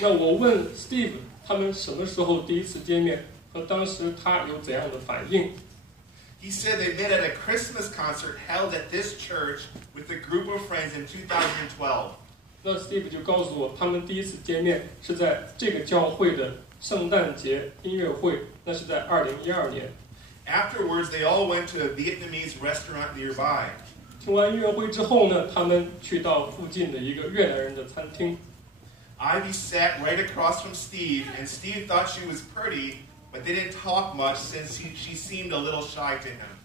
那我问 Steve 他们什么时候第一次见面，和当时他有怎样的反应？ He said they met at a Christmas concert held at this church with a group of friends in 2012. 那 Steve 就告诉我，他们第一次见面是在这个教会的圣诞节音乐会，那是在2012年。 Afterwards, they all went to a Vietnamese restaurant nearby. 听完音乐会之后呢，他们去到附近的一个越南人的餐厅。 Ivy sat right across from Steve, and Steve thought she was pretty, but they didn't talk much since she seemed a little shy to him.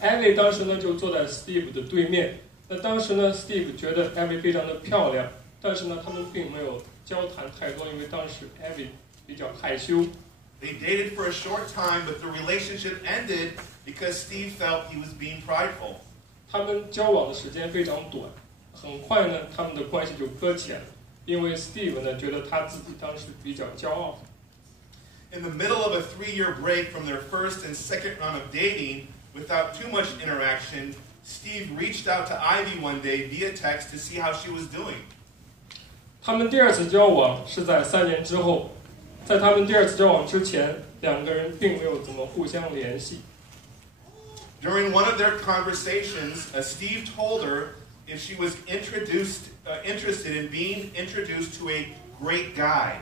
Ivy 当时呢就坐在 Steve 的对面。那当时呢 ，Steve 觉得 Ivy 非常的漂亮，但是呢，他们并没有交谈太多，因为当时 Ivy 比较害羞。 They dated for a short time, but the relationship ended because Steve felt he was being prideful. 他们交往的时间非常短，很快呢，他们的关系就搁浅了，因为 Steve 呢觉得他自己当时比较骄傲。 In the middle of a 3-year break from their first and second round of dating, without too much interaction, Steve reached out to Ivy one day via text to see how she was doing. 他们第二次交往是在3年之后，在他们第二次交往之前，两个人并没有怎么互相联系。 During one of their conversations, Steve told her if she was interested in being introduced to a great guy.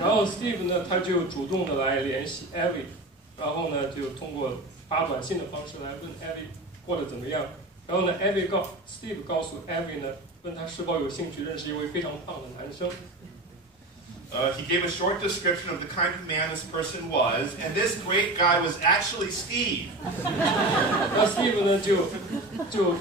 然后 Steve 呢，他就主动的来联系 Ivy， 然后呢，就通过发短信的方式来问 Ivy 过得怎么样。然后呢 Steve 告诉 Ivy 呢，问他是否有兴趣认识一位非常棒的男生。 He gave a short description of the kind of man this person was, and this great guy was actually Steve. 那 Steve 呢就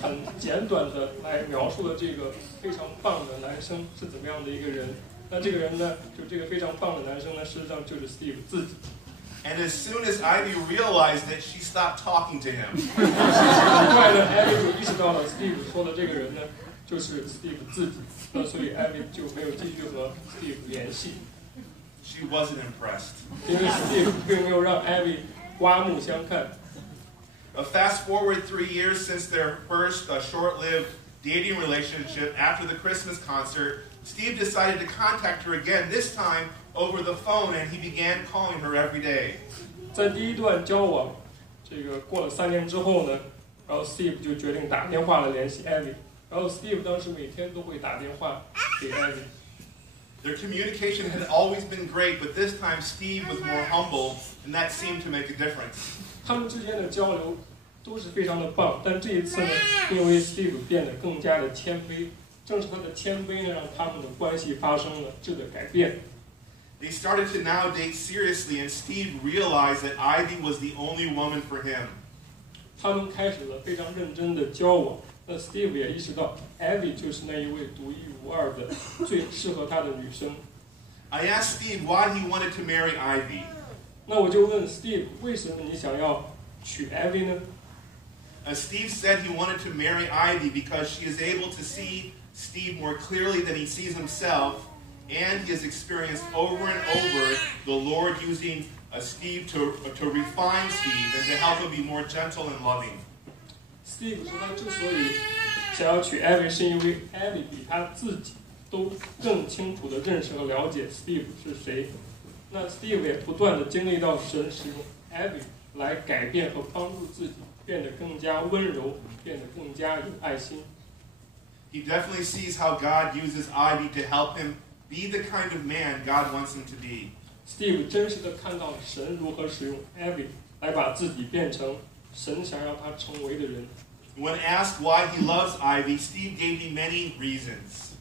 很简短的来描述了这个非常棒的男生是怎么样的一个人。那这个人呢，就这个非常棒的男生呢，事实上就是 Steve 自己。 And as soon as Ivy realized it, she stopped talking to him. 很快呢 ，Ivy 就意识到了 Steve 说的这个人呢，就是 Steve 自己。那所以 Ivy 就没有继续和 Steve 联系。 She wasn't impressed. 因为 Steve 并没有让 Ivy 刮目相看。 Fast forward 3 years since their first short-lived dating relationship after the Christmas concert, Steve decided to contact her again, this time over the phone, and he began calling her every day. 在第一段交往，这个过了3年之后呢，然后 Steve 就决定打电话来联系 Ivy， 然后 Steve 当时每天都会打电话给 Ivy。 Their communication had always been great, but this time Steve was more humble, and that seemed to make a difference. 他们之间的交流都是非常的棒，但这一次呢，因为 Steve 变得更加的谦卑，正是他的谦卑呢，让他们的关系发生了质的改变。 They started to now date seriously, and Steve realized that Ivy was the only woman for him. 他们开始了非常认真的交往。那 Steve 也意识到 Ivy 就是那一位独一无二的、最适合他的女生。 I asked Steve why he wanted to marry Ivy. 那我就问 Steve， 为什么你想要娶 Ivy 呢？ Steve said he wanted to marry Ivy because she is able to see Steve more clearly than he sees himself, and he has experienced over and over the Lord using Steve to refine Steve and to help him be more gentle and loving. Steve 说他之所以想要娶 Ivy， 是因为 Ivy 比他自己都更清楚地认识和了解 Steve 是谁。那 Steve 也不断地经历到神使用 Ivy 来改变和帮助自己，变得更加温柔，变得更加有爱心。 He definitely sees how God uses Ivy to help him be the kind of man God wants him to be. Steve 真实地看到神如何使用 Ivy 来把自己变成神想要他成为的人。 When asked why he loves Ivy, Steve gave me many reasons.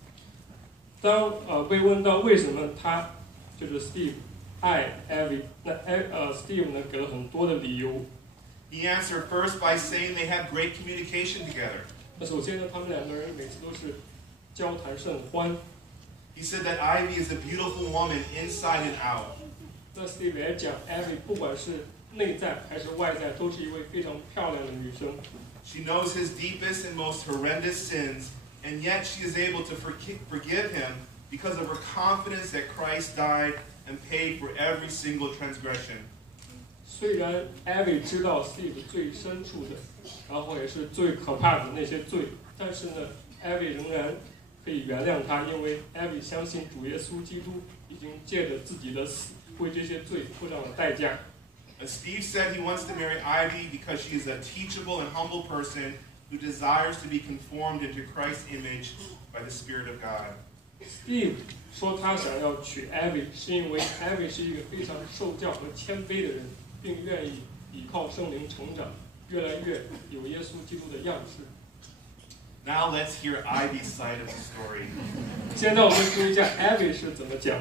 当被问到为什么他就是 Steve 爱 Ivy， 那Steve 呢给了很多的理由。 He answered first by saying they have great communication together. 那首先呢，他们两个人每次都是交谈甚欢。 He said that Ivy is a beautiful woman inside and out. 那 Steve 也讲 Ivy 不管是内在还是外在，都是一位非常漂亮的女生。 She knows his deepest and most horrendous sins, and yet she is able to forgive him because of her confidence that Christ died and paid for every single transgression. 虽然 Ivy 知道 Steve 最深处的，然后也是最可怕的那些罪，但是呢 ，Ivy 仍然可以原谅他，因为艾薇相信主耶稣基督已经借着自己的死为这些罪付上了代价。Steve said he wants to marry Ivy because she is a teachable and humble person who desires to be conformed into Christ's image by the Spirit of God. Steve 说他想要娶艾薇，是因为艾薇是一个非常受教和谦卑的人，并愿意依靠圣灵成长，越来越有耶稣基督的样式。Now let's hear Ivy's side of the story. 现在我们听一下艾薇是怎么讲。